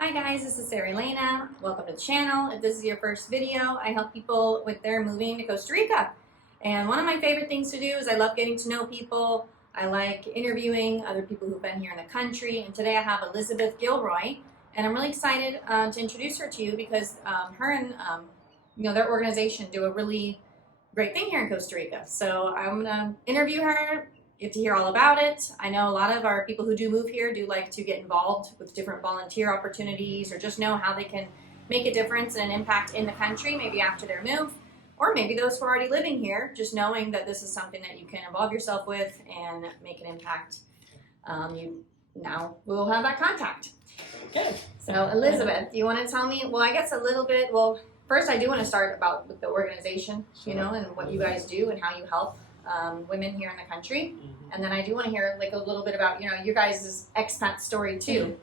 Hi guys, this is Sarah Elena. Welcome to the channel. If this is your first video, I help people with their moving to Costa Rica. And one of my favorite things to do is I love getting to know people. I like interviewing other people who've been here in the country. And today I have Elizabeth Gilroy, and I'm really excited to introduce her to you because her and their organization do a really great thing here in Costa Rica. So I'm gonna interview her, get to hear all about it. I know a lot of our people who do move here do like to get involved with different volunteer opportunities or just know how they can make a difference and an impact in the country, maybe after their move, or maybe those who are already living here, just knowing that this is something that you can involve yourself with and make an impact. You now will have that contact. Good. So Elizabeth, do you want to tell me, well, I guess a little bit, well, first I do want to start with the organization, and what you guys do and how you help women here in the country. And then I do want to hear like a little bit about, your guys' expat story too.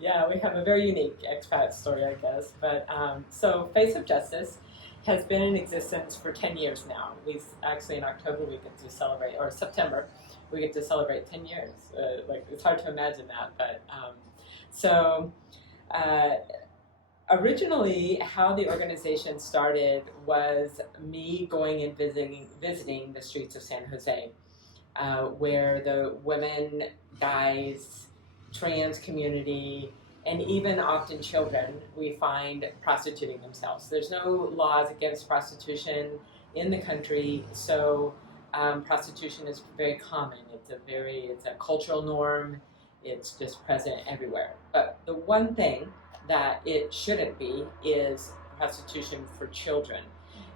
Yeah, we have a very unique expat story, I guess. But so Face of Justice has been in existence for 10 years now. We actually in October we get to celebrate, or September, we get to celebrate 10 years. Like it's hard to imagine that, but originally, how the organization started was me going and visiting the streets of San Jose, where the women, guys, trans community, and even often children, we find prostituting themselves. There's no laws against prostitution in the country, so prostitution is very common. It's a cultural norm. It's just present everywhere. But the one thing that it shouldn't be is prostitution for children.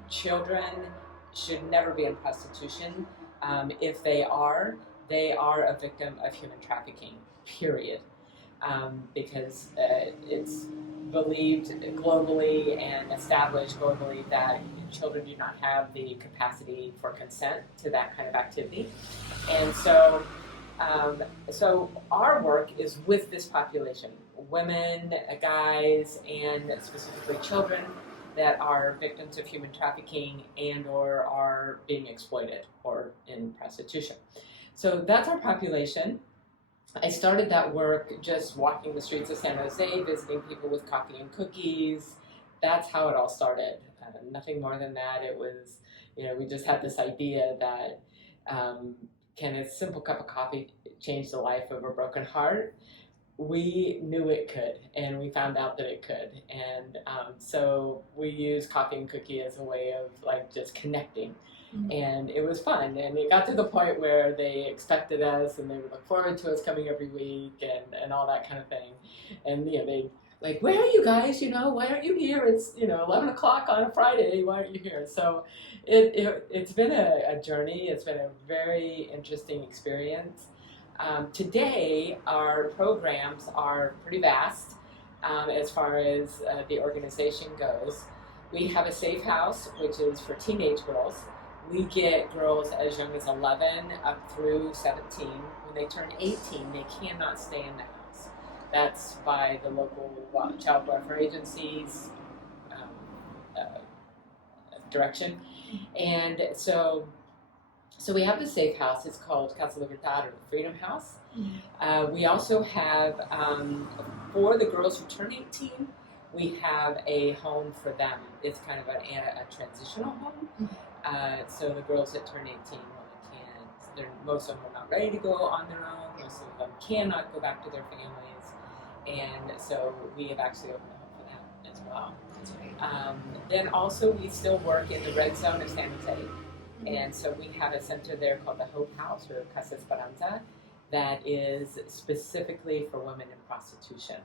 Children should never be in prostitution. If they are a victim of human trafficking, period. Because it's believed globally and established globally that children do not have the capacity for consent to that kind of activity. And so our work is with this population, women, guys, and specifically children that are victims of human trafficking and or are being exploited or in prostitution. So that's our population. I started that work just walking the streets of San Jose, visiting people with coffee and cookies. That's how it all started. Nothing more than that. It was, we just had this idea that can a simple cup of coffee change the life of a broken heart? We knew it could, and we found out that it could. And so we used coffee and cookie as a way of like just connecting. Mm-hmm. And it was fun, and it got to the point where they expected us, and they would look forward to us coming every week, and all that kind of thing. And they like, where are you guys? Why aren't you here? It's 11 o'clock on a Friday. Why aren't you here? So it's been a journey. It's been a very interesting experience. Today, our programs are pretty vast as far as the organization goes. We have a safe house, which is for teenage girls. We get girls as young as 11 up through 17. When they turn 18, they cannot stay in the house. That's by the local child welfare agencies' direction. And so we have the safe house. It's called Casa Libertad, or the Freedom House. Mm-hmm. We also have, for the girls who turn 18, we have a home for them. It's kind of a transitional home. Mm-hmm. So the girls that turn 18 really most of them are not ready to go on their own. Most of them cannot go back to their families. And so we have actually opened a home for them as well. That's right. Then also we still work in the red zone of San Jose. Mm-hmm. And so we have a center there called the Hope House, or Casa Esperanza, that is specifically for women in prostitution.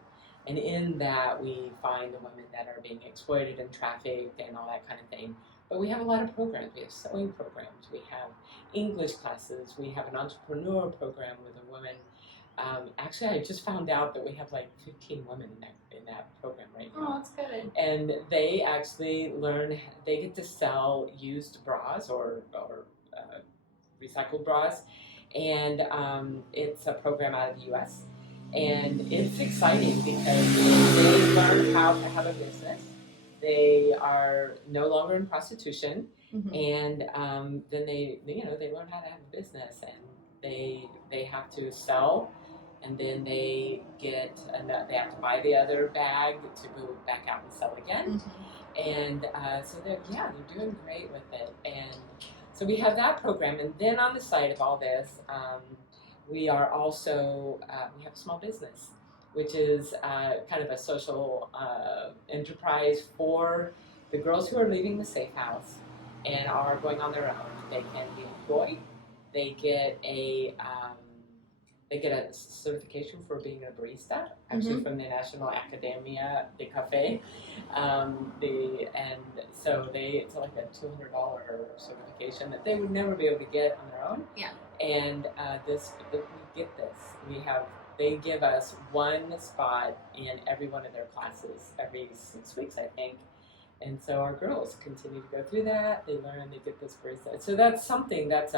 And in that we find the women that are being exploited and trafficked and all that kind of thing. But we have a lot of programs. We have sewing programs. We have English classes. We have an entrepreneur program with a woman. Actually, I just found out that we have like 15 women in that program right now. Oh, that's good. And they actually they get to sell used bras or recycled bras. And it's a program out of the U.S. And it's exciting because they learn how to have a business. They are no longer in prostitution, mm-hmm. and then they learn how to have a business, and they have to sell and then they have to buy the other bag to go back out and sell again. And so they're doing great with it. And so we have that program, and then on the side of all this, we are also we have a small business, which is kind of a social enterprise for the girls who are leaving the safe house and are going on their own. They can be employed. They get a certification for being a barista, actually from the National Academia de Café. It's like a $200 certification that they would never be able to get on their own. Yeah. And we get this. They give us one spot in every one of their classes every 6 weeks, I think. And so our girls continue to go through that. They learn, they get this barista. So that's something that's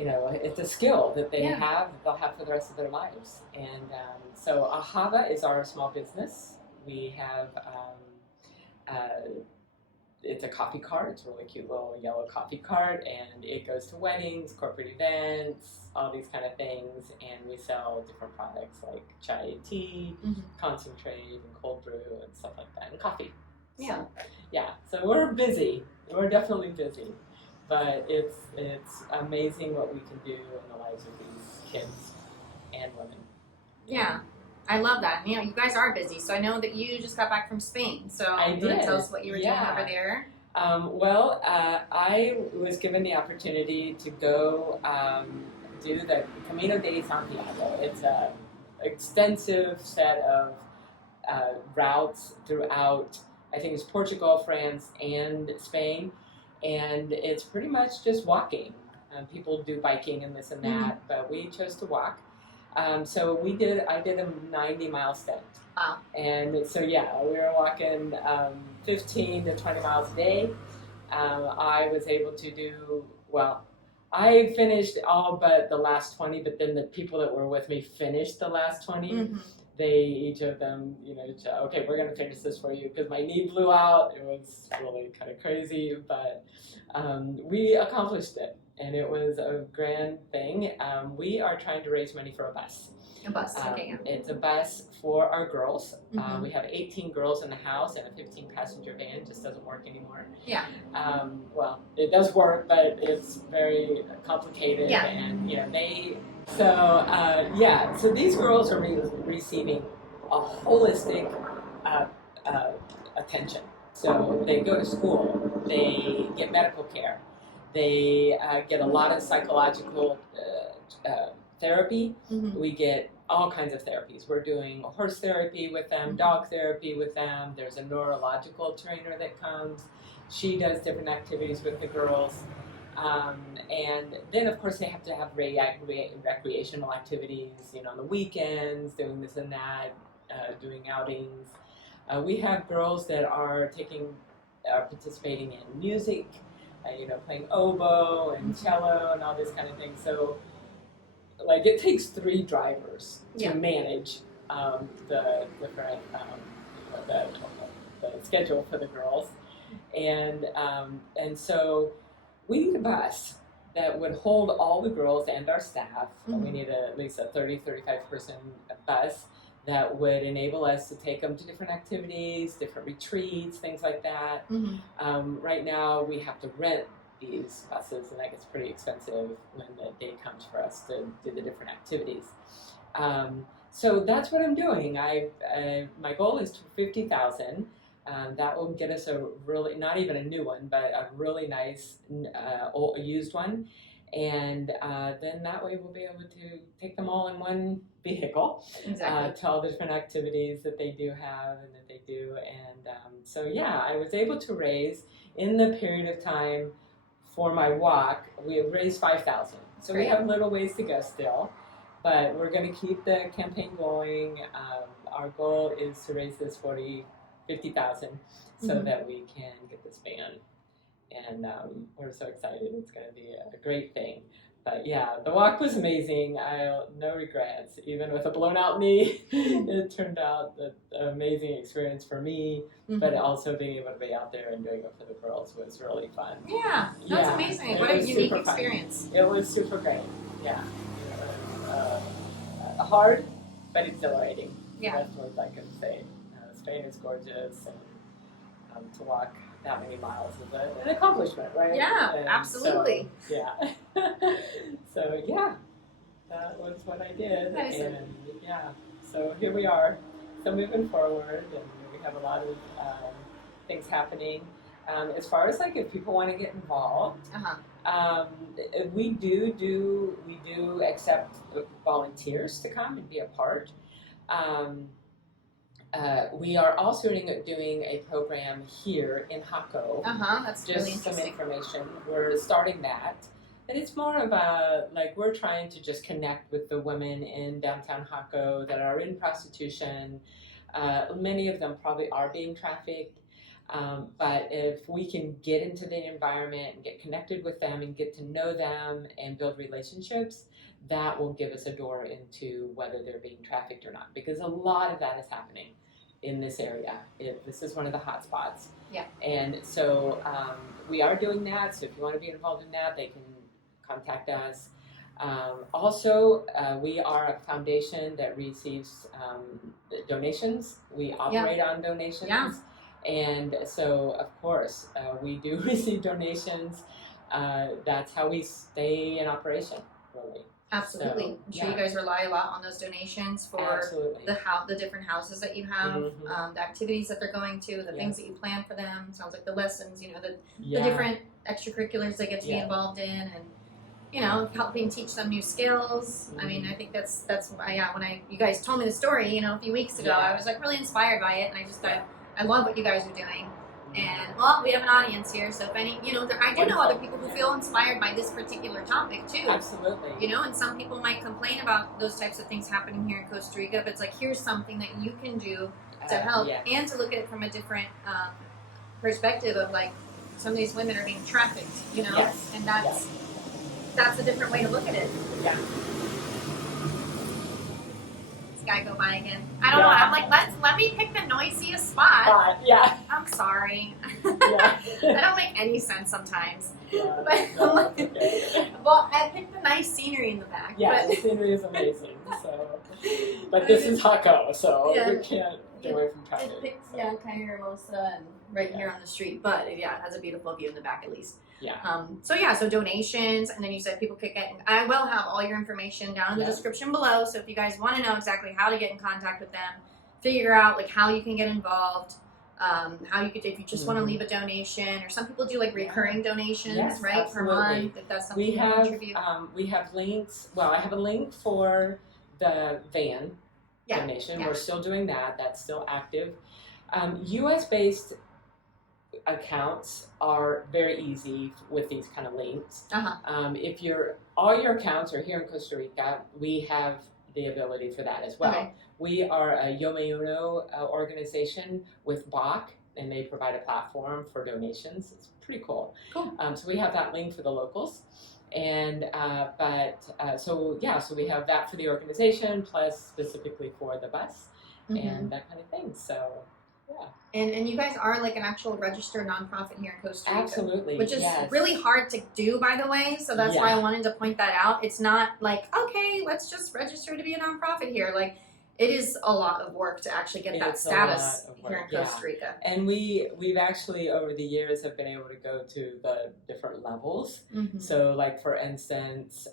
it's a skill that they'll have for the rest of their lives. And so Ahava is our small business. We have it's a coffee cart. It's a really cute little yellow coffee cart, and it goes to weddings, corporate events, all these kind of things. And we sell different products like chai and tea, concentrate, and cold brew, and stuff like that, and coffee. Yeah. So we're busy. We're definitely busy. But it's amazing what we can do in the lives of these kids and women. Yeah, I love that. You guys are busy. So I know that you just got back from Spain. So I you want did. to tell us what you were doing over there? I was given the opportunity to go do the Camino de Santiago. It's an extensive set of routes throughout, I think it's Portugal, France, and Spain. And it's pretty much just walking. People do biking and this and that, but we chose to walk. So I did a 90-mile stint. Wow. And so, we were walking 15 to 20 miles a day. I was able to do, I finished all but the last 20, but then the people that were with me finished the last 20. Each of them, okay, we're going to finish this for you, because my knee blew out. It was really kind of crazy, but we accomplished it, and it was a grand thing. We are trying to raise money for a bus. A bus, okay. It's a bus for our girls. We have 18 girls in the house, and a 15-passenger van. Just doesn't work anymore. Yeah. It does work, but it's very complicated, and So these girls are receiving a holistic attention. So they go to school, they get medical care, they get a lot of psychological therapy. We get all kinds of therapies. We're doing horse therapy with them, dog therapy with them. There's a neurological trainer that comes. She does different activities with the girls. And then, of course, they have to have recreational activities, on the weekends, doing this and that, doing outings. We have girls that are participating in music, playing oboe and cello and all this kind of thing. So, it takes 3 drivers to manage the different the schedule for the girls, and so. We need a bus that would hold all the girls and our staff. We need at least a 30, 35-person bus that would enable us to take them to different activities, different retreats, things like that. Right now, we have to rent these buses, and that gets pretty expensive when the day comes for us to do the different activities. So that's what I'm doing. My goal is $50,000. That will get us a really, not even a new one, but a really nice used one. And then that way we'll be able to take them all in one vehicle to all the different activities that they do have and that they do. And I was able to raise, in the period of time for my walk, we have raised $5,000. So we have little ways to go still. But we're going to keep the campaign going. Our goal is to raise this $50,000 so that we can get this van. And we're so excited. It's going to be a great thing. But the walk was amazing. No regrets. Even with a blown out knee, it turned out an amazing experience for me. But also being able to be out there and doing it for the girls was really fun. Yeah, that's amazing. What a unique experience. It was super great. Yeah. hard, but exhilarating. Yeah. That's what I can say. Spain is gorgeous, and to walk that many miles is an accomplishment, right? Yeah, And absolutely. So, yeah. So yeah, that was what I did, Nice. and yeah. So here we are, still moving forward, and we have a lot of things happening. As far as like if people want to get involved, we do accept volunteers to come and be a part. We are also doing a program here in Hako. That's Just really some interesting. information. We're starting that. And it's more of a, like, we're trying to just connect with the women in downtown Hako that are in prostitution. Many of them probably are being trafficked. But if we can get into the environment and get connected with them and get to know them and build relationships, that will give us a door into whether they're being trafficked or not. Because a lot of that is happening in this area. This is one of the hot spots. Yeah. And so we are doing that. So if you want to be involved in that, they can contact us. Also, we are a foundation that receives donations. We operate on donations. Yeah. And so, of course, we do receive donations. That's how we stay in operation, really. Absolutely. So, I'm sure you guys rely a lot on those donations for the different houses that you have, the activities that they're going to, the things that you plan for them. Sounds like the lessons, the different extracurriculars they get to be involved in, and helping teach them new skills. I mean, I think that's why, when you guys told me the story, a few weeks ago, I was like really inspired by it, and I just thought, I love what you guys are doing. And well, we have an audience here, so if any, I do know other people who feel inspired by this particular topic too. Absolutely. And some people might complain about those types of things happening here in Costa Rica, but it's like, here's something that you can do to help and to look at it from a different perspective of, like, some of these women are being trafficked, Yes. and that's a different way to look at it. Yeah. Guy go by again. I don't know. I'm like, let me pick the noisiest spot. Yeah. I'm sorry. Yeah. That don't make any sense sometimes. Yeah. But well, I picked the nice scenery in the back. Yeah, the scenery is amazing. So, but this is Hako, so you can't get away from traffic. It picks, Cañahermosa and right here on the street, but it has a beautiful view in the back at least. Yeah. So donations, and then you said people could get. I will have all your information down in the description below. So if you guys want to know exactly how to get in contact with them, figure out like how you can get involved, how you could, if you just want to leave a donation, or some people do like recurring donations, right, absolutely. per month. If that's something you can contribute. We have links. Well, I have a link for the van donation. We're still doing that. That's still active. U.S. based accounts are very easy with these kind of links. If all your accounts are here in Costa Rica, we have the ability for that as well. Okay. We are a Yo Me Uno organization with Bach, and they provide a platform for donations. It's pretty cool. Cool. So we have that link for the locals. And so we have that for the organization, plus specifically for the bus and that kind of thing. So and you guys are like an actual registered nonprofit here in Costa Rica. Absolutely. Which is really hard to do, by the way. So that's why I wanted to point that out. It's not like, okay, let's just register to be a nonprofit here. Like, it is a lot of work to actually get that status here in Costa Rica. And we've actually over the years have been able to go to the different levels. So like for instance,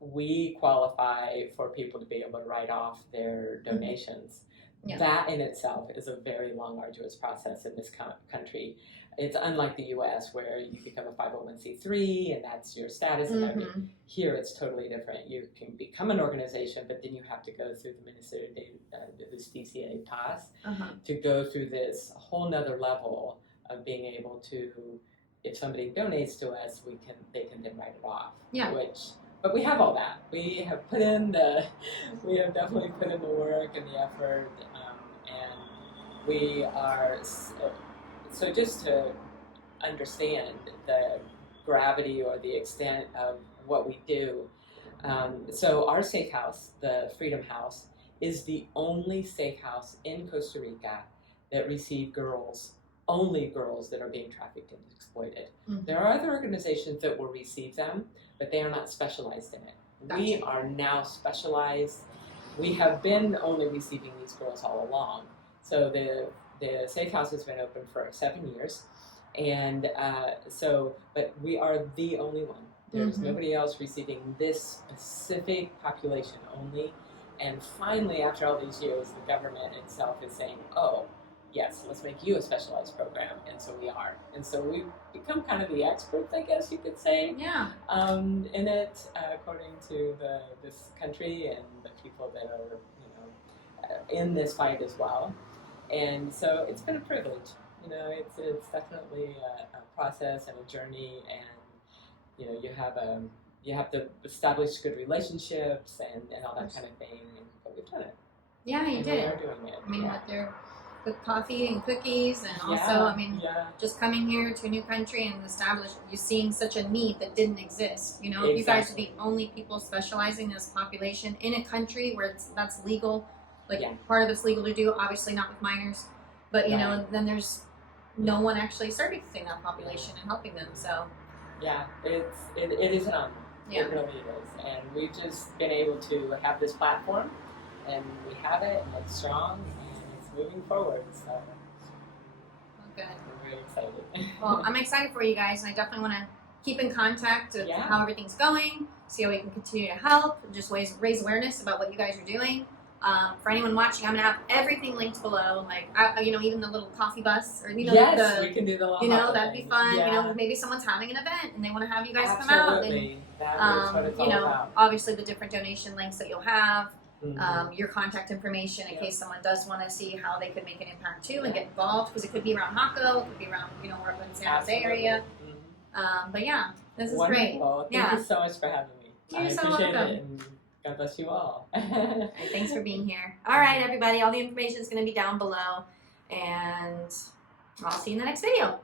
we qualify for people to be able to write off their donations. That in itself is a very long, arduous process in this country. It's unlike the U.S. where you become a 501c3 and that's your status. And here it's totally different. You can become an organization, but then you have to go through the Ministerio de Justicia y Paz to go through this whole nother level of being able to, if somebody donates to us, they can then write it off. But we have all that. We have definitely put in the work and the effort, and we are. So just to understand the gravity or the extent of what we do, so our safe house, the Freedom House, is the only safe house in Costa Rica that receive only girls that are being trafficked and exploited. There are other organizations that will receive them, but they are not specialized in it. We are now specialized we have been only receiving these girls all along. So the safe house has been open for 7 years, and but we are the only one. There's nobody else receiving this specific population only. And finally, after all these years, the government itself is saying, "Oh, yes, let's make you a specialized program," and so we are. And so we've become kind of the experts, I guess you could say, Yeah. in it, according to this country and the people that are, in this fight as well. And so it's been a privilege. It's definitely a process and a journey, and you have to establish good relationships and all that kind of thing. But we've done it. Yeah, you and did. We are doing it. I mean, yeah. with coffee and cookies, and also, I mean, just coming here to a new country and you seeing such a need that didn't exist. Exactly. If you guys are the only people specializing in this population in a country where that's legal, part of it's legal to do, obviously not with minors, but then there's no one actually servicing that population and helping them. So yeah, it is an honor. Yeah. It really is, and we've just been able to have this platform, and we have it, and it's strong. Moving forward, so good. We're very excited. Well, I'm excited for you guys, and I definitely want to keep in contact with how everything's going, see how we can continue to help, just raise awareness about what you guys are doing. For anyone watching, I'm gonna have everything linked below, even the little coffee bus, or yes, we can do the little that'd be fun. Yeah. Maybe someone's having an event and they want to have you guys Absolutely. come out, and that is what it's all about. Obviously the different donation links that you'll have. Your contact information in case someone does want to see how they could make an impact too and get involved, because it could be around Hako, it could be around we're up in San Jose area. But yeah, this is great. Thank you so much for having me. You're so appreciate welcome. it, and God bless you all. Thanks for being here. All right, everybody, all the information is going to be down below, and I'll see you in the next video.